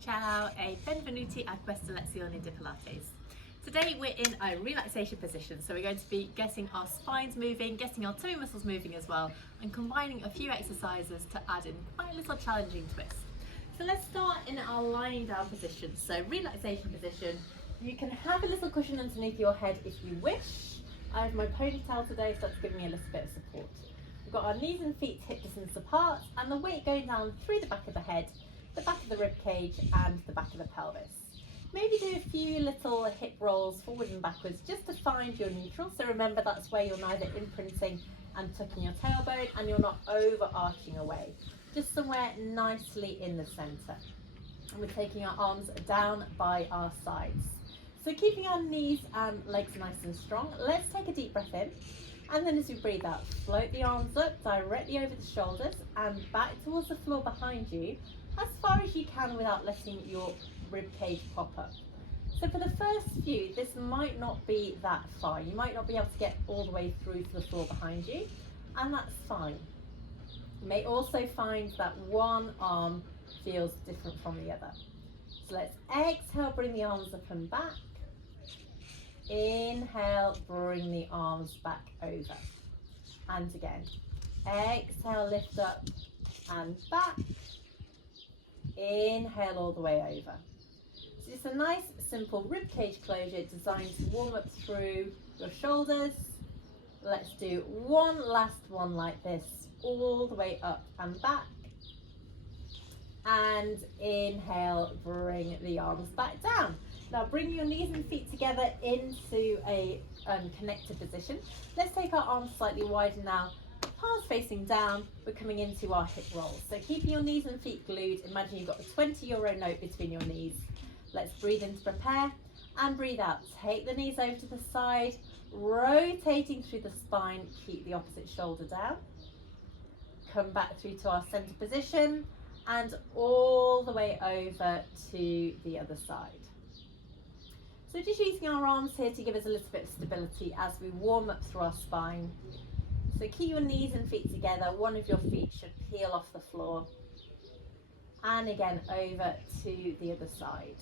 Ciao e benvenuti a questa lezione di Pilates. Today we're in a relaxation position, so we're going to be getting our spines moving, getting our tummy muscles moving as well, and combining a few exercises to add in quite a little challenging twist. So let's start in our lying down position. So relaxation position, you can have a little cushion underneath your head if you wish. I have my ponytail today, so that's giving me a little bit of support. We've got our knees and feet hip distance apart, and the weight going down through the back of the head, the back of the rib cage and the back of the pelvis. Maybe do a few little hip rolls forward and backwards just to find your neutral. So remember, that's where you're neither imprinting and tucking your tailbone and you're not overarching away. Just somewhere nicely in the center. And we're taking our arms down by our sides. So keeping our knees and legs nice and strong. Let's take a deep breath in. And then as we breathe out, float the arms up directly over the shoulders and back towards the floor behind you, as far as you can without letting your rib cage pop up. So for the first few, this might not be that far. You might not be able to get all the way through to the floor behind you, and that's fine. You may also find that one arm feels different from the other. So let's exhale, bring the arms up and back. Inhale, bring the arms back over. And again, exhale, lift up and back. Inhale all the way over. So it's a nice simple rib cage closure designed to warm up through your shoulders. Let's do one last one like this, all the way up and back. And inhale, bring the arms back down. Now bring your knees and feet together into a connected position. Let's take our arms slightly wider now. Palms facing down, we're coming into our hip rolls. So keeping your knees and feet glued, imagine you've got a €20 note between your knees. Let's breathe in to prepare and breathe out. Take the knees over to the side, rotating through the spine, keep the opposite shoulder down. Come back through to our center position and all the way over to the other side. So just using our arms here to give us a little bit of stability as we warm up through our spine. So keep your knees and feet together. One of your feet should peel off the floor. And again, over to the other side.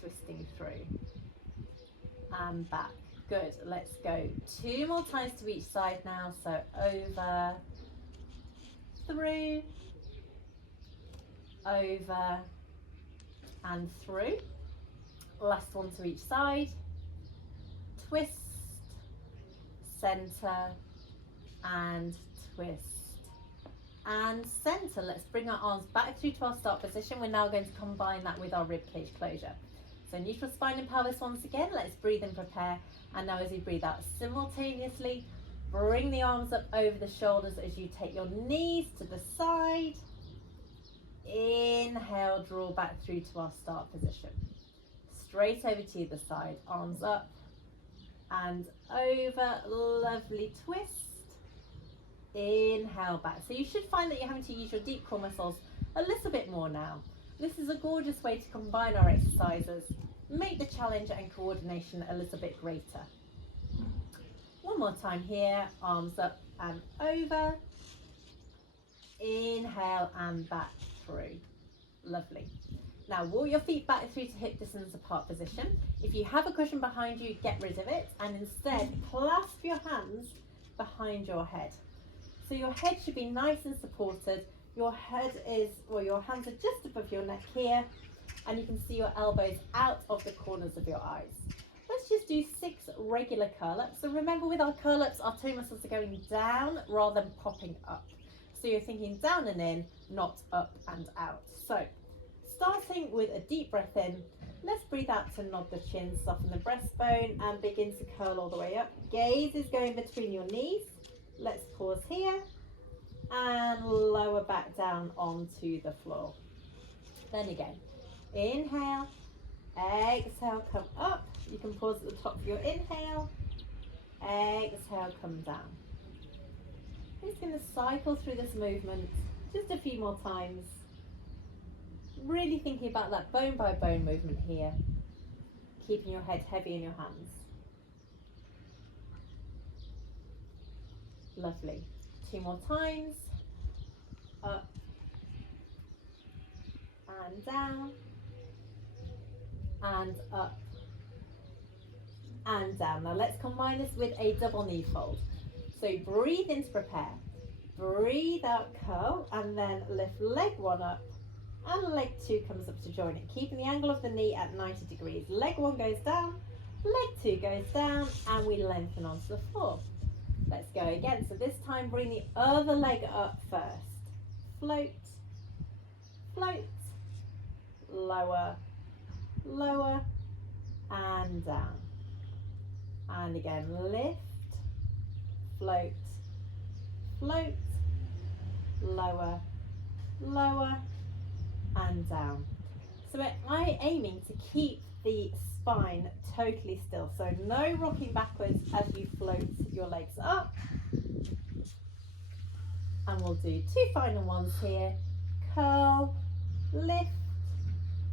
Twisting through. And back. Good. Let's go 2 more times to each side now. So over, through, over, and through. Last one to each side. Twist, center, and twist and center. Let's bring our arms back through to our start position. We're now going to combine that with our rib cage closure. So neutral spine and pelvis once again. Let's breathe and prepare. And now as you breathe out, simultaneously bring the arms up over the shoulders as you take your knees to the side. Inhale, draw back through to our start position. Straight over to the side, arms up and over. Lovely twist. Inhale back. So you should find that you're having to use your deep core muscles a little bit more now. This is a gorgeous way to combine our exercises, make the challenge and coordination a little bit greater. One more time here, arms up and over. Inhale and back through. Lovely. Now walk your feet back through to hip distance apart position. If you have a cushion behind you, get rid of it and instead clasp your hands behind your head. So your head should be nice and supported. Your hands are just above your neck here, and you can see your elbows out of the corners of your eyes. Let's just do 6 regular curl-ups. So remember, with our curl-ups, our toe muscles are going down rather than popping up. So you're thinking down and in, not up and out. So starting with a deep breath in, let's breathe out to nod the chin, soften the breastbone, and begin to curl all the way up. Gaze is going between your knees. Let's pause here and lower back down onto the floor. Then again, inhale, exhale, come up. You can pause at the top of your inhale, exhale, come down. I'm just going to cycle through this movement just a few more times. Really thinking about that bone by bone movement here, keeping your head heavy in your hands. Lovely. 2 more times. Up and down. and up and down. Now let's combine this with a double knee fold. So breathe in to prepare, breathe out, curl, and then lift leg one up and leg two comes up to join it, keeping the angle of the knee at 90 degrees. Leg one goes down, leg two goes down, and we lengthen onto the floor. Let's go again. So this time bring the other leg up first. Float, float, lower, lower, and down. And again, lift, float, float, lower, lower, and down. So we're aiming to keep the spine totally still. So no rocking backwards as you float your legs up. And we'll do two final ones here. Curl, lift,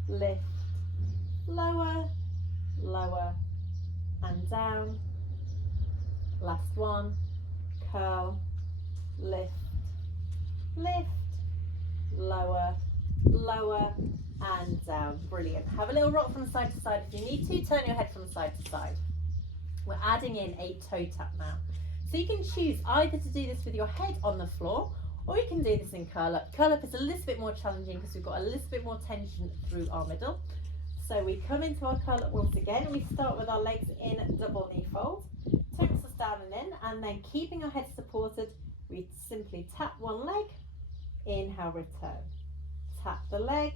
lift, lower, lower, and down. Last one. Curl, lift, lift, lower, lower, and down. Brilliant. Have a little rock from side to side. If you need to, turn your head from side to side. We're adding in a toe tap now. So you can choose either to do this with your head on the floor, or you can do this in curl up. Curl up is a little bit more challenging because we've got a little bit more tension through our middle. So we come into our curl up once again. We start with our legs in double knee fold, toe muscles down and in, and then keeping our head supported, we simply tap one leg, inhale, return. Tap the leg,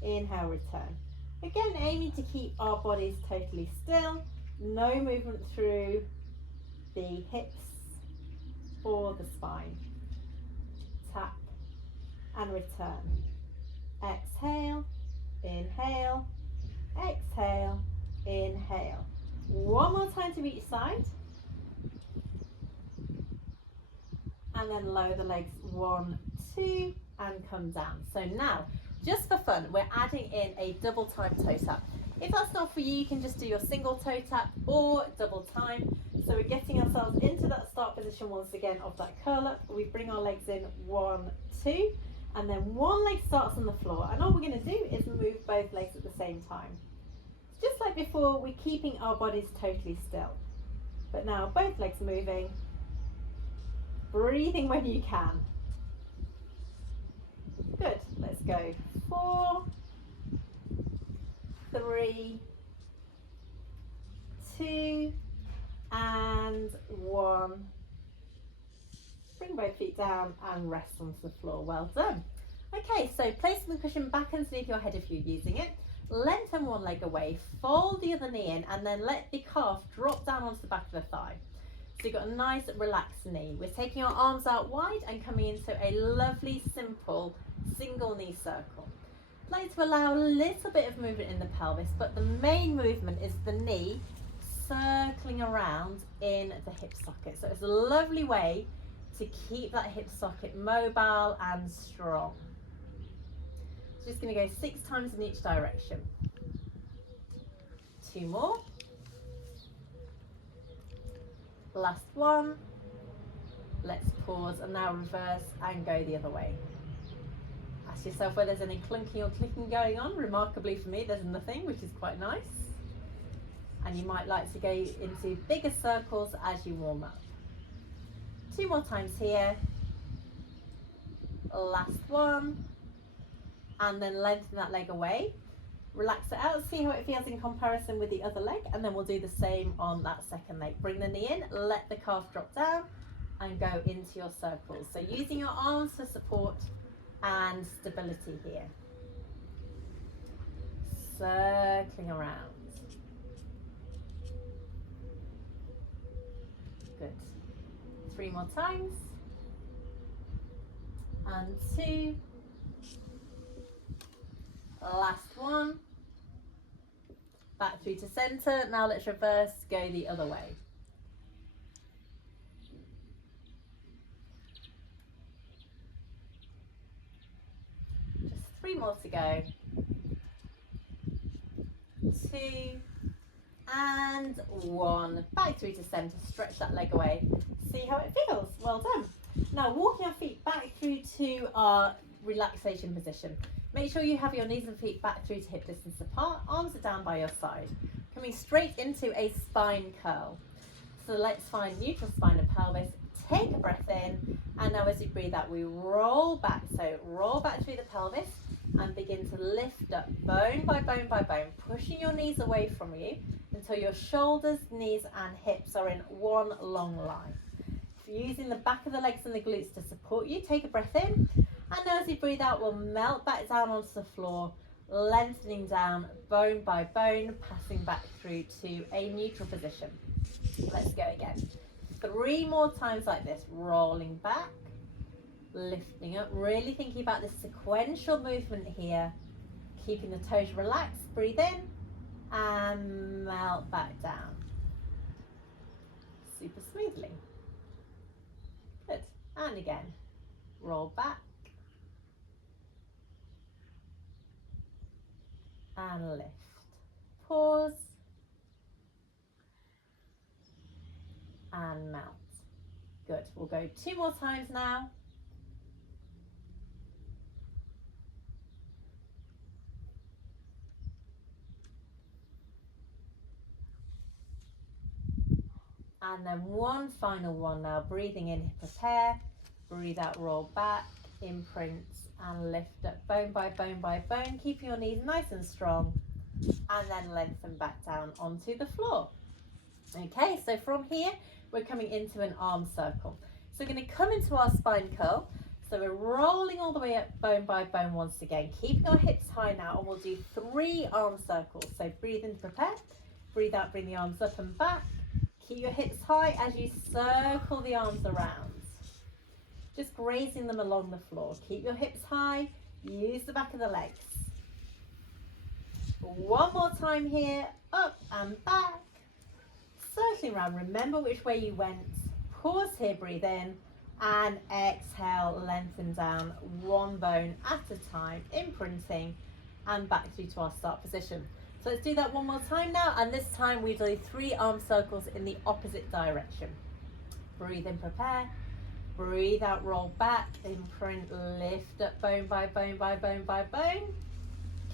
inhale, return. Again, aiming to keep our bodies totally still, no movement through the hips or the spine. Tap and return. Exhale, inhale, exhale, inhale. One more time to each side. And then lower the legs, 1, 2, and come down. So now, just for fun, we're adding in a double time toe tap. If that's not for you, you can just do your single toe tap or double time. So we're getting ourselves into that start position once again of that curl up. We bring our legs in, 1, 2, and then one leg starts on the floor. And all we're going to do is move both legs at the same time. Just like before, we're keeping our bodies totally still. But now both legs moving, breathing when you can. Good, let's go. 4, 3, 2, and 1. Bring both feet down and rest onto the floor. Well done. Okay, so placing the cushion back underneath your head if you're using it. Lengthen one leg away, fold the other knee in, and then let the calf drop down onto the back of the thigh. So you've got a nice relaxed knee. We're taking our arms out wide and coming into a lovely, simple single knee circle. I'd like to allow a little bit of movement in the pelvis, but the main movement is the knee circling around in the hip socket. So it's a lovely way to keep that hip socket mobile and strong. So just going to go 6 times in each direction. 2 more. Last one. Let's pause and now reverse and go the other way. Ask yourself whether there's any clunking or clicking going on. Remarkably for me, there's nothing, which is quite nice. And you might like to go into bigger circles as you warm up. 2 more times here. Last one. And then lengthen that leg away. Relax it out, see how it feels in comparison with the other leg, and then we'll do the same on that second leg. Bring the knee in, let the calf drop down, and go into your circles. So using your arms for support and stability here. Circling around. Good. 3 more times. And 2. Last one. Back through to center. Now let's reverse, go the other way. Just 3 more to go. 2 and 1. Back through to center. Stretch that leg away. See how it feels. Well done. Now walking our feet back through to our relaxation position. Make sure you have your knees and feet back through to hip distance apart, arms are down by your side. Coming straight into a spine curl. So let's find neutral spine and pelvis. Take a breath in, and now as you breathe out, we roll back. So roll back through the pelvis and begin to lift up bone by bone by bone, pushing your knees away from you until your shoulders, knees and hips are in one long line. If you're using the back of the legs and the glutes to support you, take a breath in, and now as you breathe out, we'll melt back down onto the floor, lengthening down bone by bone, passing back through to a neutral position. Let's go again. 3 more times like this, rolling back, lifting up, really thinking about this sequential movement here, keeping the toes relaxed. Breathe in and melt back down. Super smoothly. Good. And again, roll back and lift. Pause and melt. Good. We'll go 2 more times now. And then one final one now. Breathing in, prepare. Breathe out, roll back, imprints and lift up bone by bone by bone, keeping your knees nice and strong, and then lengthen back down onto the floor. Okay, so from here, we're coming into an arm circle. So we're going to come into our spine curl. So we're rolling all the way up bone by bone once again, keeping our hips high now, and we'll do 3 arm circles. So breathe in, prepare. Breathe out, bring the arms up and back. Keep your hips high as you circle the arms around, just grazing them along the floor. Keep your hips high, use the back of the legs. 1 more time here, up and back, circling around. Remember which way you went. Pause here, breathe in, and exhale, lengthen down 1 bone at a time, imprinting, and back through to our start position. So let's do that 1 more time now, and this time we do 3 arm circles in the opposite direction. Breathe in, prepare. Breathe out, roll back, imprint, lift up bone by bone by bone by bone.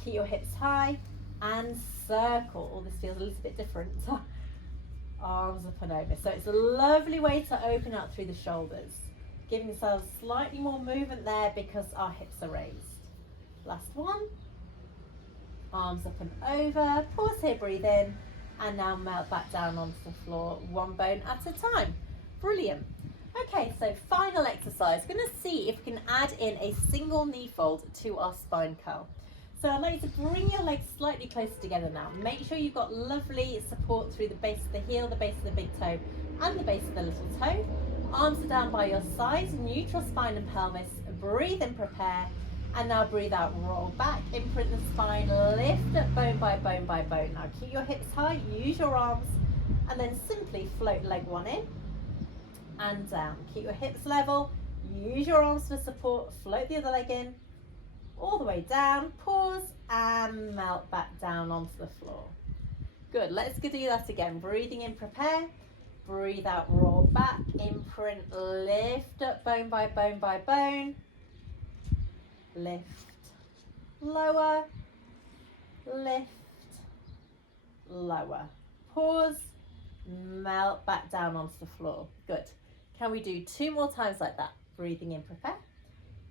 Keep your hips high and circle. Oh, this feels a little bit different. Arms up and over. So it's a lovely way to open up through the shoulders, giving yourselves slightly more movement there because our hips are raised. Last one. Arms up and over. Pause here, breathe in, and now melt back down onto the floor, 1 bone at a time. Brilliant. Okay, so final exercise. We're going to see if we can add in a single knee fold to our spine curl. So I'd like you to bring your legs slightly closer together now. Make sure you've got lovely support through the base of the heel, the base of the big toe, and the base of the little toe. Arms are down by your sides, neutral spine and pelvis. Breathe in, prepare. And now breathe out, roll back, imprint the spine, lift up bone by bone by bone. Now keep your hips high, use your arms, and then simply float leg 1 in and down. Keep your hips level, use your arms for support, float the other leg in, all the way down, pause, and melt back down onto the floor. Good, let's go do that again. Breathing in, prepare. Breathe out, roll back, imprint, lift up bone by bone by bone. Lift, lower, lift, lower. Pause, melt back down onto the floor. Good. Can we do 2 more times like that? Breathing in, prepare.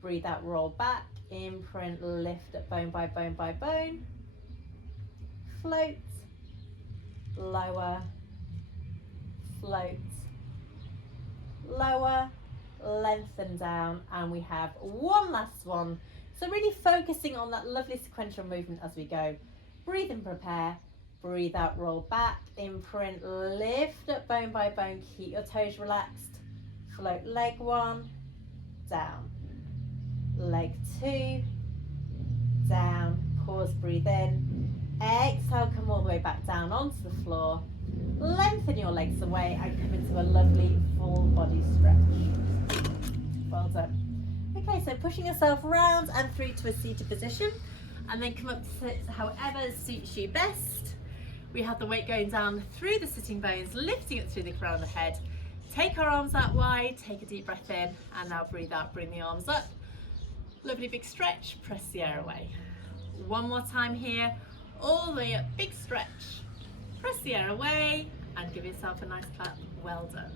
Breathe out, roll back, imprint, lift up bone by bone by bone. Float, lower, float, lower, lengthen down, and we have 1 last one. So really focusing on that lovely sequential movement as we go. Breathe in, prepare. Breathe out, roll back, imprint, lift up bone by bone, keep your toes relaxed. Float leg 1, down. Leg 2, down. Pause, breathe in. Exhale, come all the way back down onto the floor. Lengthen your legs away and come into a lovely full body stretch. Well done. Okay, so pushing yourself round and through to a seated position, and then come up to sit however suits you best. We have the weight going down through the sitting bones, lifting it through the crown of the head. Take our arms out wide, take a deep breath in, and now breathe out, bring the arms up. Lovely big stretch, press the air away. One more time here, all the way up, big stretch, press the air away, and give yourself a nice clap. Well done.